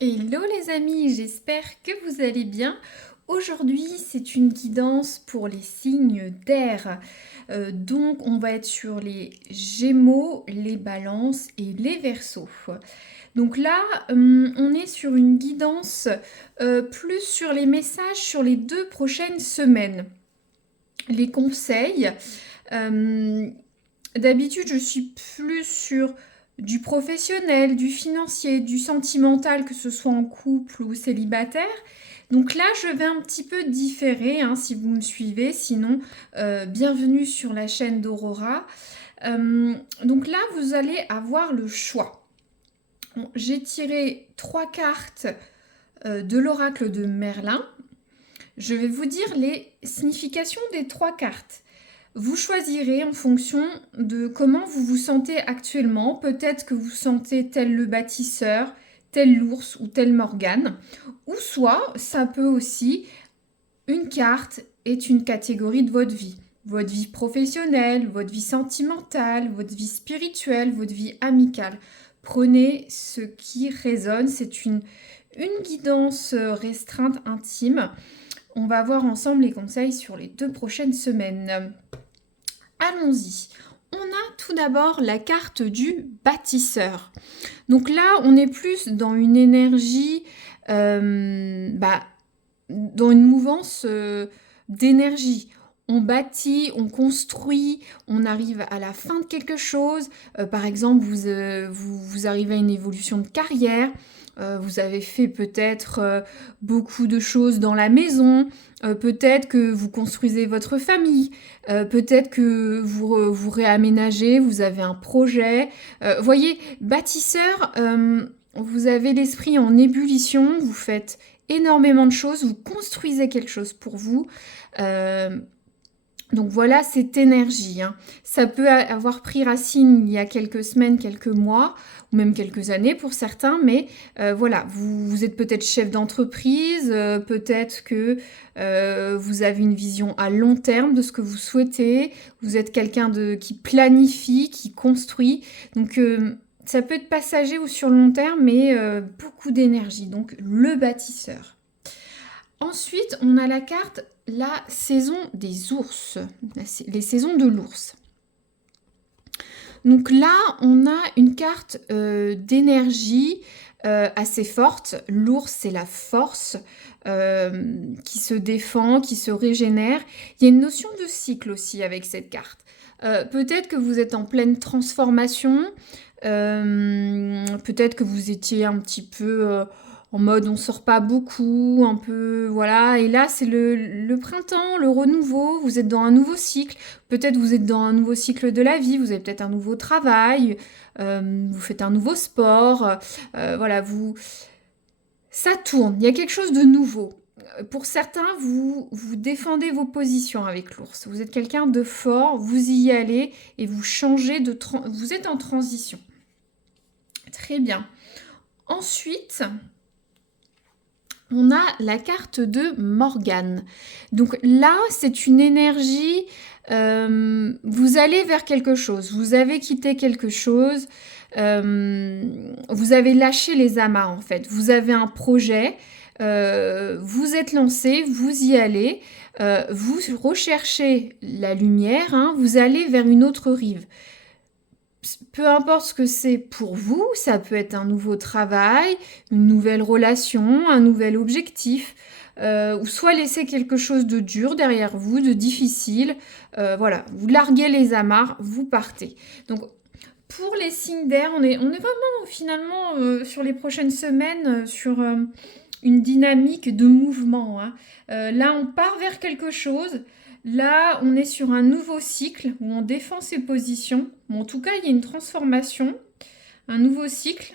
Hello les amis, j'espère que vous allez bien. Aujourd'hui, c'est une guidance pour les signes d'air. Donc, on va être sur les Gémeaux, les Balances et les Verseaux. Donc là, on est sur une guidance plus sur les messages sur les 2 prochaines semaines. Les conseils. euh, D'habitude, je suis plus sur du professionnel, du financier, du sentimental, que ce soit en couple ou célibataire. Donc là, je vais un petit peu différer, hein, si vous me suivez. Sinon, bienvenue sur la chaîne d'Aurora. Donc là, vous allez avoir le choix. Bon, j'ai tiré 3 cartes de l'oracle de Merlin. Je vais vous dire les significations des 3 cartes. Vous choisirez en fonction de comment vous vous sentez actuellement. Peut-être que vous sentez tel le bâtisseur, tel l'ours ou tel Morgane. Ou soit, ça peut aussi, une carte est une catégorie de votre vie. Votre vie professionnelle, votre vie sentimentale, votre vie spirituelle, votre vie amicale. Prenez ce qui résonne. C'est une guidance restreinte, intime. On va voir ensemble les conseils sur les 2 prochaines semaines. Allons-y. On a tout d'abord la carte du bâtisseur. Donc là, on est plus dans une énergie, dans une mouvance d'énergie. On bâtit, on construit, on arrive à la fin de quelque chose. Par exemple, vous arrivez à une évolution de carrière. Vous avez fait peut-être beaucoup de choses dans la maison. Peut-être que vous construisez votre famille. Peut-être que vous réaménagez, vous avez un projet. Voyez, bâtisseur, vous avez l'esprit en ébullition, vous faites énormément de choses, vous construisez quelque chose pour vous. Euh, donc voilà cette énergie, hein. Ça peut avoir pris racine il y a quelques semaines, quelques mois, ou même quelques années pour certains, mais voilà, vous êtes peut-être chef d'entreprise, peut-être que vous avez une vision à long terme de ce que vous souhaitez, vous êtes quelqu'un qui planifie, qui construit. Donc ça peut être passager ou sur le long terme, mais beaucoup d'énergie. Donc le bâtisseur. Ensuite, on a la carte la saison des ours, les saisons de l'ours. Donc là, on a une carte d'énergie assez forte. L'ours, c'est la force qui se défend, qui se régénère. Il y a une notion de cycle aussi avec cette carte. Peut-être que vous êtes en pleine transformation. Peut-être que vous étiez un petit peu en mode on sort pas beaucoup, un peu voilà. Et là, c'est le printemps, le renouveau. Vous êtes dans un nouveau cycle. Peut-être vous êtes dans un nouveau cycle de la vie. Vous avez peut-être un nouveau travail. Vous faites un nouveau sport. Voilà, ça tourne. Il y a quelque chose de nouveau. Pour certains, vous défendez vos positions avec l'ours. Vous êtes quelqu'un de fort, vous y allez et vous changez vous êtes en transition. Très bien. Ensuite, on a la carte de Morgane. Donc là, c'est une énergie, vous allez vers quelque chose, vous avez quitté quelque chose, vous avez lâché les amarres en fait, vous avez un projet, vous êtes lancé, vous y allez, vous recherchez la lumière, hein, vous allez vers une autre rive. Peu importe ce que c'est pour vous, ça peut être un nouveau travail, une nouvelle relation, un nouvel objectif, ou soit laisser quelque chose de dur derrière vous, de difficile. Voilà, vous larguez les amarres, vous partez. Donc pour les signes d'air, on est vraiment finalement sur les prochaines semaines sur une dynamique de mouvement, hein. Là, on part vers quelque chose. Là, on est sur un nouveau cycle où on défend ses positions. Bon, en tout cas, il y a une transformation, un nouveau cycle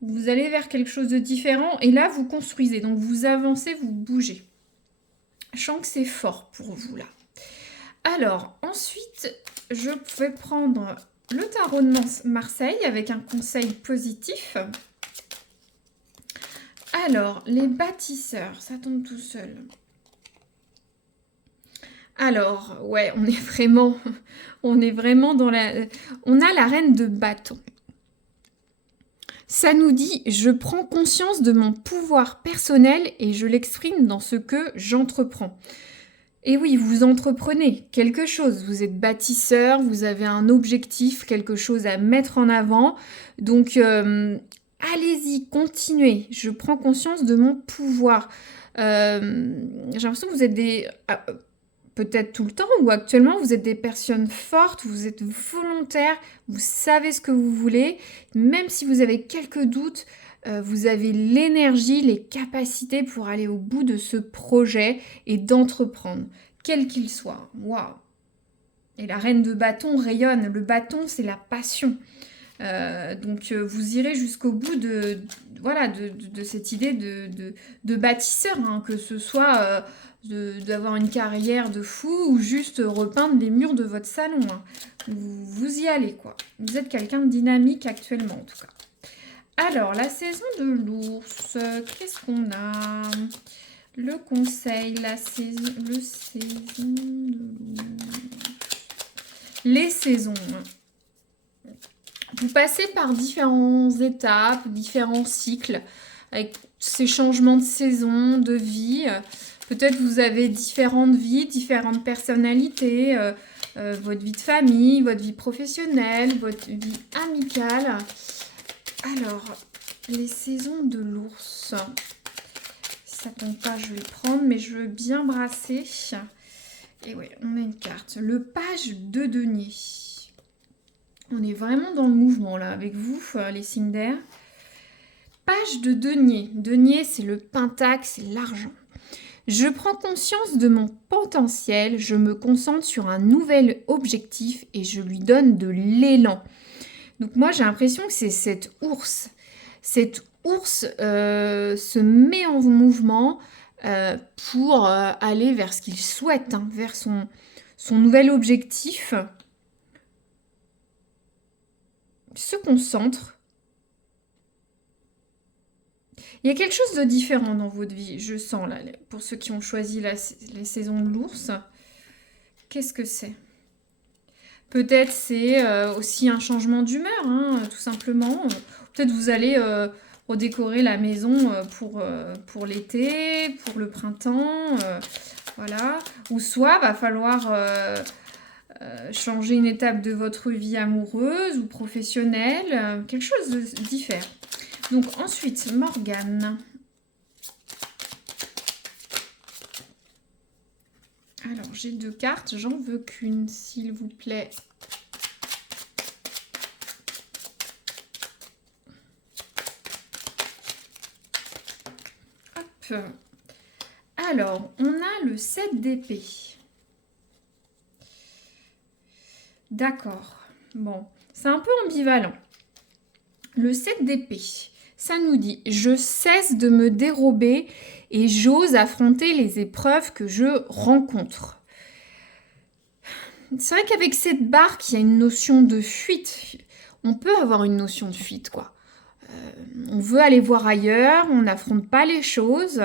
où vous allez vers quelque chose de différent. Et là, vous construisez. Donc, vous avancez, vous bougez. Je sens que c'est fort pour vous, là. Alors, ensuite, je vais prendre le tarot de Marseille avec un conseil positif. Alors, les bâtisseurs, ça tombe tout seul. Alors, ouais, on est vraiment dans on a la reine de bâton. Ça nous dit « Je prends conscience de mon pouvoir personnel et je l'exprime dans ce que j'entreprends ». Et oui, vous entreprenez quelque chose, vous êtes bâtisseur, vous avez un objectif, quelque chose à mettre en avant. Donc, allez-y, continuez. Je prends conscience de mon pouvoir. J'ai l'impression que vous êtes peut-être tout le temps ou actuellement, vous êtes des personnes fortes, vous êtes volontaires, vous savez ce que vous voulez. Même si vous avez quelques doutes, vous avez l'énergie, les capacités pour aller au bout de ce projet et d'entreprendre, quel qu'il soit. Waouh! Et la reine de bâton rayonne. Le bâton, c'est la passion. Donc vous irez jusqu'au bout voilà, de cette idée de bâtisseur, hein, que ce soit d'avoir une carrière de fou ou juste repeindre les murs de votre salon. Hein. Vous y allez, quoi. Vous êtes quelqu'un de dynamique actuellement, en tout cas. Alors, la saison de l'ours, qu'est-ce qu'on a? Le conseil, la saison de l'ours. Les saisons. Vous passez par différentes étapes, différents cycles, avec ces changements de saison, de vie. Peut-être vous avez différentes vies, différentes personnalités, votre vie de famille, votre vie professionnelle, votre vie amicale. Alors, les saisons de l'ours. Si ça tombe pas, je vais le prendre, mais je veux bien brasser. Et oui, on a une carte. Le page de denier. On est vraiment dans le mouvement là avec vous, les signes d'air. Page de denier. Denier, c'est le pentacle, c'est l'argent. Je prends conscience de mon potentiel, je me concentre sur un nouvel objectif et je lui donne de l'élan. Donc moi, j'ai l'impression que c'est cet ours. Cet ours se met en mouvement pour aller vers ce qu'il souhaite, hein, vers son nouvel objectif. Se concentre. Il y a quelque chose de différent dans votre vie, je sens là, pour ceux qui ont choisi les saisons de l'ours. Qu'est-ce que c'est? Peut-être c'est aussi un changement d'humeur, hein, tout simplement. Peut-être vous allez redécorer la maison pour l'été, pour le printemps, voilà. Ou soit va falloir changer une étape de votre vie amoureuse ou professionnelle, quelque chose de différent. Donc ensuite, Morgane. Alors, j'ai 2 cartes, j'en veux qu'une, s'il vous plaît. Hop. Alors, on a le 7 d'épée. D'accord. Bon, c'est un peu ambivalent. Le 7 d'épée, ça nous dit « Je cesse de me dérober et j'ose affronter les épreuves que je rencontre. » C'est vrai qu'avec cette barque, il y a une notion de fuite. On peut avoir une notion de fuite, quoi. On veut aller voir ailleurs, on n'affronte pas les choses.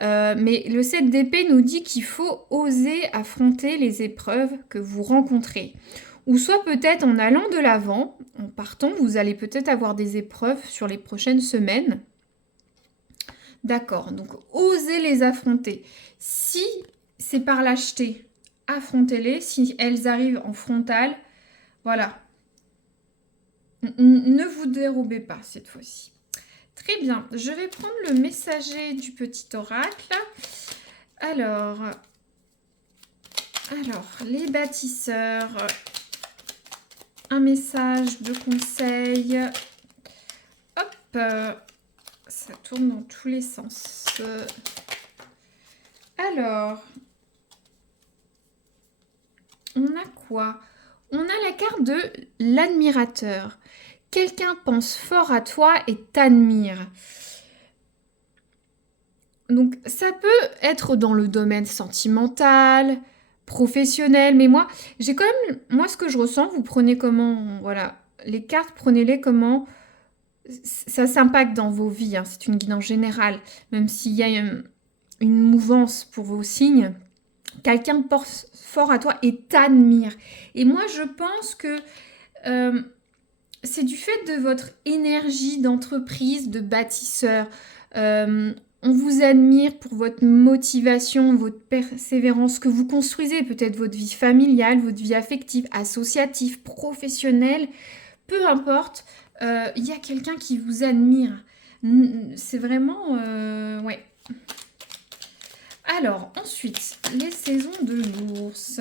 Mais le 7 d'épée nous dit qu'il faut oser affronter les épreuves que vous rencontrez. Ou soit peut-être en allant de l'avant, en partant, vous allez peut-être avoir des épreuves sur les prochaines semaines. D'accord, donc osez les affronter. Si c'est par lâcheté, affrontez-les. Si elles arrivent en frontal, voilà. Ne vous dérobez pas cette fois-ci. Très bien, je vais prendre le messager du petit oracle. Alors, les bâtisseurs, un message de conseil. Hop, ça tourne dans tous les sens. Alors, on a quoi? On a la carte de l'admirateur. Quelqu'un pense fort à toi et t'admire. Donc, ça peut être dans le domaine sentimental, professionnel, mais moi, j'ai quand même, moi, ce que je ressens, vous prenez comment, voilà, les cartes, prenez-les comment ça s'impacte dans vos vies, hein, c'est une guidance générale, même s'il y a une mouvance pour vos signes, quelqu'un pense fort à toi et t'admire. Et moi, je pense que c'est du fait de votre énergie d'entreprise, de bâtisseur. On vous admire pour votre motivation, votre persévérance que vous construisez, peut-être votre vie familiale, votre vie affective, associative, professionnelle, peu importe, il y a quelqu'un qui vous admire. C'est vraiment... ouais. Alors, ensuite, les saisons de l'ours.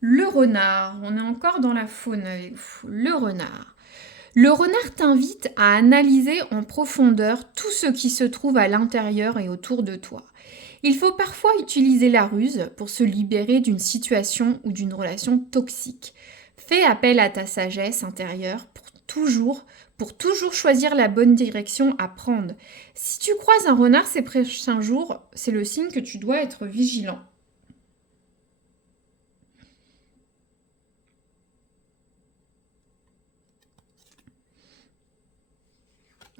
Le renard, on est encore dans la faune avec vous. Le renard. Le renard t'invite à analyser en profondeur tout ce qui se trouve à l'intérieur et autour de toi. Il faut parfois utiliser la ruse pour se libérer d'une situation ou d'une relation toxique. Fais appel à ta sagesse intérieure pour toujours choisir la bonne direction à prendre. Si tu croises un renard ces prochains jours, c'est le signe que tu dois être vigilant.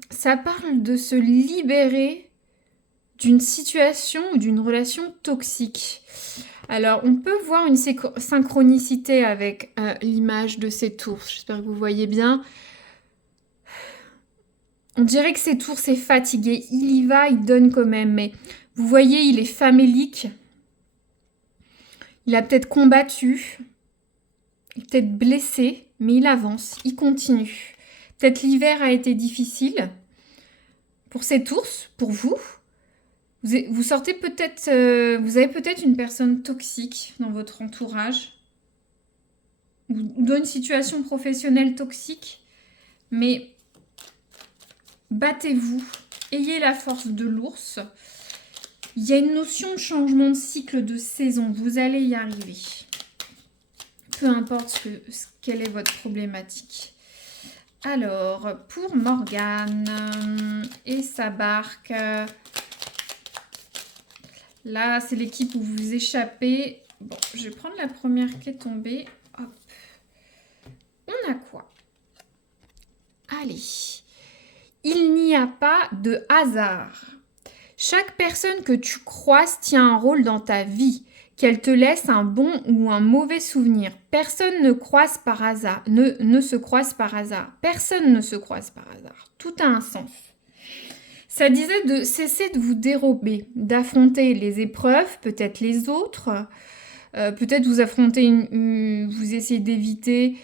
Ça parle de se libérer d'une situation ou d'une relation toxique. Alors, on peut voir une synchronicité avec l'image de cet ours. J'espère que vous voyez bien. On dirait que cet ours est fatigué. Il y va, il donne quand même. Mais vous voyez, il est famélique. Il a peut-être combattu. Il est peut-être blessé, mais il avance, il continue. Peut-être l'hiver a été difficile. Pour cet ours, pour vous, vous sortez peut-être, vous avez peut-être une personne toxique dans votre entourage ou dans une situation professionnelle toxique, mais battez-vous, ayez la force de l'ours. Il y a une notion de changement de cycle, de saison, vous allez y arriver. Peu importe quelle est votre problématique. Alors, pour Morgane et sa barque, là, c'est l'équipe où vous échappez. Bon, je vais prendre la première qui est tombée. Hop. On a quoi? Allez. Il n'y a pas de hasard. Chaque personne que tu croises tient un rôle dans ta vie, qu'elle te laisse un bon ou un mauvais souvenir. Personne ne croise par hasard, ne se croise par hasard. Personne ne se croise par hasard. Tout a un sens. Ça disait de cesser de vous dérober, d'affronter les épreuves, peut-être les autres, peut-être vous affrontez, vous essayez d'éviter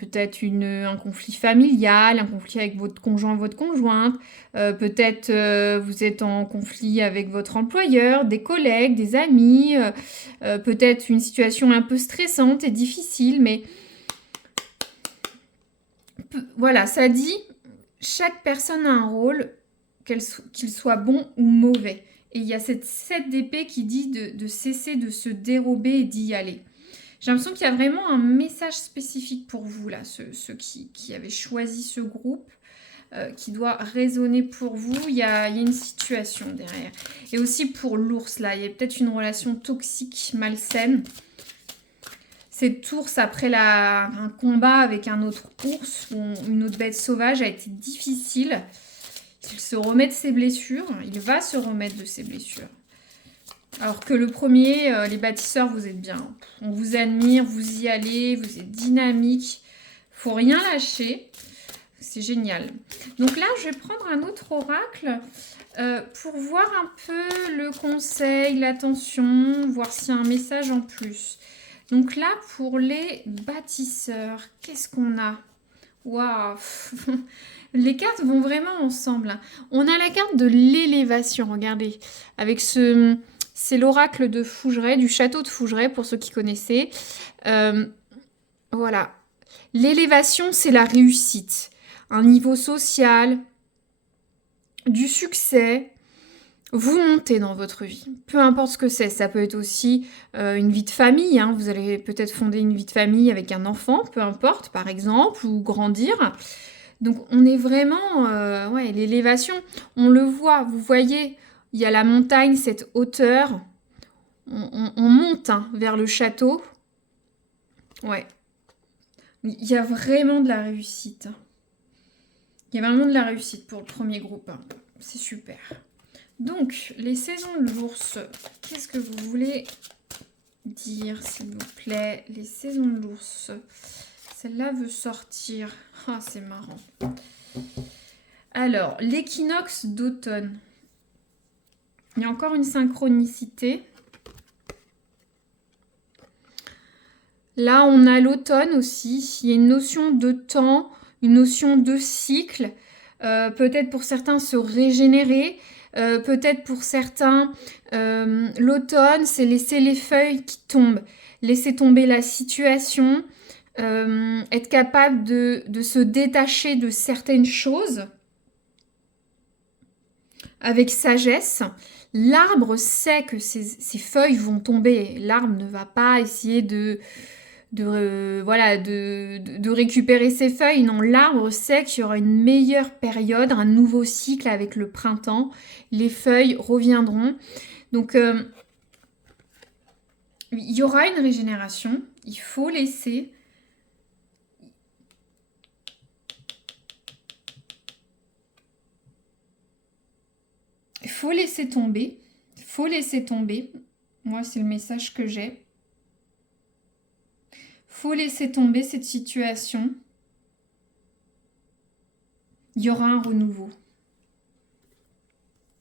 peut-être un conflit familial, un conflit avec votre conjoint, votre conjointe, peut-être vous êtes en conflit avec votre employeur, des collègues, des amis, peut-être une situation un peu stressante et difficile, mais voilà, ça dit, chaque personne a un rôle, qu'il soit bon ou mauvais. Et il y a cette 7 d'épée qui dit de cesser de se dérober et d'y aller. J'ai l'impression qu'il y a vraiment un message spécifique pour vous, là, ceux qui avaient choisi ce groupe, qui doit résonner pour vous. Il y a une situation derrière. Et aussi pour l'ours, là, il y a peut-être une relation toxique, malsaine. Cet ours, après un combat avec un autre ours ou une autre bête sauvage, a été difficile. Il se remet de ses blessures. Il va se remettre de ses blessures. Alors que le premier, les bâtisseurs, vous êtes bien. On vous admire, vous y allez, vous êtes dynamique. Faut rien lâcher. C'est génial. Donc là, je vais prendre un autre oracle pour voir un peu le conseil, l'attention, voir s'il y a un message en plus. Donc là, pour les bâtisseurs, qu'est-ce qu'on a? Waouh. Les cartes vont vraiment ensemble. On a la carte de l'élévation, regardez. Avec c'est l'oracle de Fougeray, du château de Fougeray, pour ceux qui connaissaient. Voilà. L'élévation, c'est la réussite. Un niveau social, du succès. Vous montez dans votre vie, peu importe ce que c'est. Ça peut être aussi une vie de famille. Hein. Vous allez peut-être fonder une vie de famille avec un enfant, peu importe, par exemple, ou grandir. Donc, on est vraiment... ouais, l'élévation, on le voit. Vous voyez, il y a la montagne, cette hauteur. On monte vers le château. Ouais. Il y a vraiment de la réussite. Il y a vraiment de la réussite pour le premier groupe. C'est super. Donc, les saisons de l'ours, qu'est-ce que vous voulez dire, s'il vous plaît, les saisons de l'ours. Celle-là veut sortir. Ah, c'est marrant. Alors, l'équinoxe d'automne. Il y a encore une synchronicité. Là, on a l'automne aussi. Il y a une notion de temps, une notion de cycle. Peut-être pour certains se régénérer. Peut-être pour certains, l'automne, c'est laisser les feuilles qui tombent. Laisser tomber la situation. Être capable de se détacher de certaines choses avec sagesse. L'arbre sait que ses feuilles vont tomber. L'arbre ne va pas essayer de récupérer ses feuilles. Non, l'arbre sait qu'il y aura une meilleure période, un nouveau cycle avec le printemps. Les feuilles reviendront. Donc, il y aura une régénération. Il faut laisser. Il faut laisser tomber. Il faut laisser tomber. Moi, c'est le message que j'ai. Faut laisser tomber cette situation. Il y aura un renouveau.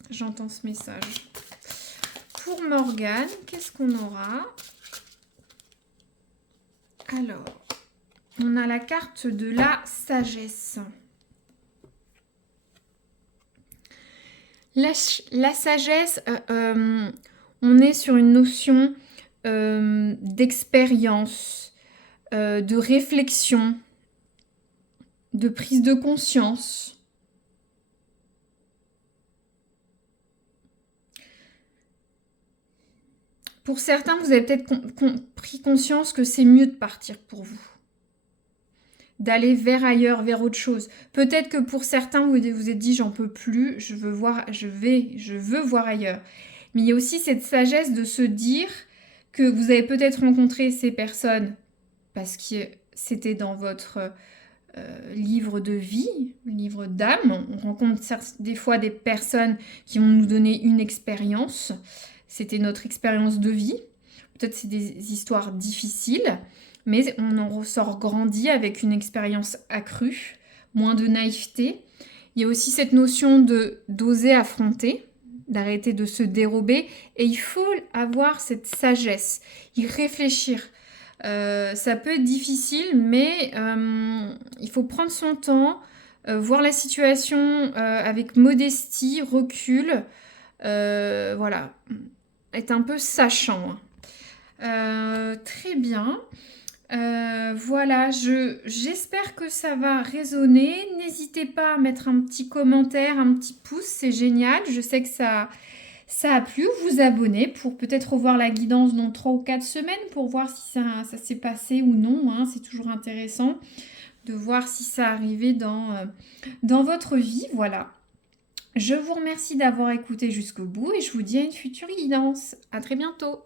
J'entends ce message. Pour Morgane, qu'est-ce qu'on aura? Alors, on a la carte de la sagesse. La sagesse, on est sur une notion d'expérience, de réflexion, de prise de conscience. Pour certains, vous avez peut-être pris conscience que c'est mieux de partir pour vous. D'aller vers ailleurs, vers autre chose. Peut-être que pour certains, vous vous êtes dit, j'en peux plus, je veux voir ailleurs. Mais il y a aussi cette sagesse de se dire que vous avez peut-être rencontré ces personnes parce que c'était dans votre livre de vie, livre d'âme. On rencontre des fois des personnes qui vont nous donner une expérience. C'était notre expérience de vie. Peut-être c'est des histoires difficiles, mais on en ressort grandi avec une expérience accrue, moins de naïveté. Il y a aussi cette notion d'oser affronter, d'arrêter de se dérober, et il faut avoir cette sagesse, y réfléchir. Ça peut être difficile, mais il faut prendre son temps, voir la situation avec modestie, recul, voilà, être un peu sachant. Très bien. Voilà, j'espère que ça va résonner. N'hésitez pas à mettre un petit commentaire, un petit pouce, c'est génial. Je sais que ça a plu. Vous abonner pour peut-être revoir la guidance dans 3 ou 4 semaines pour voir si ça s'est passé ou non. Hein. C'est toujours intéressant de voir si ça arrivait dans votre vie. Voilà. Je vous remercie d'avoir écouté jusqu'au bout et je vous dis à une future guidance. À très bientôt.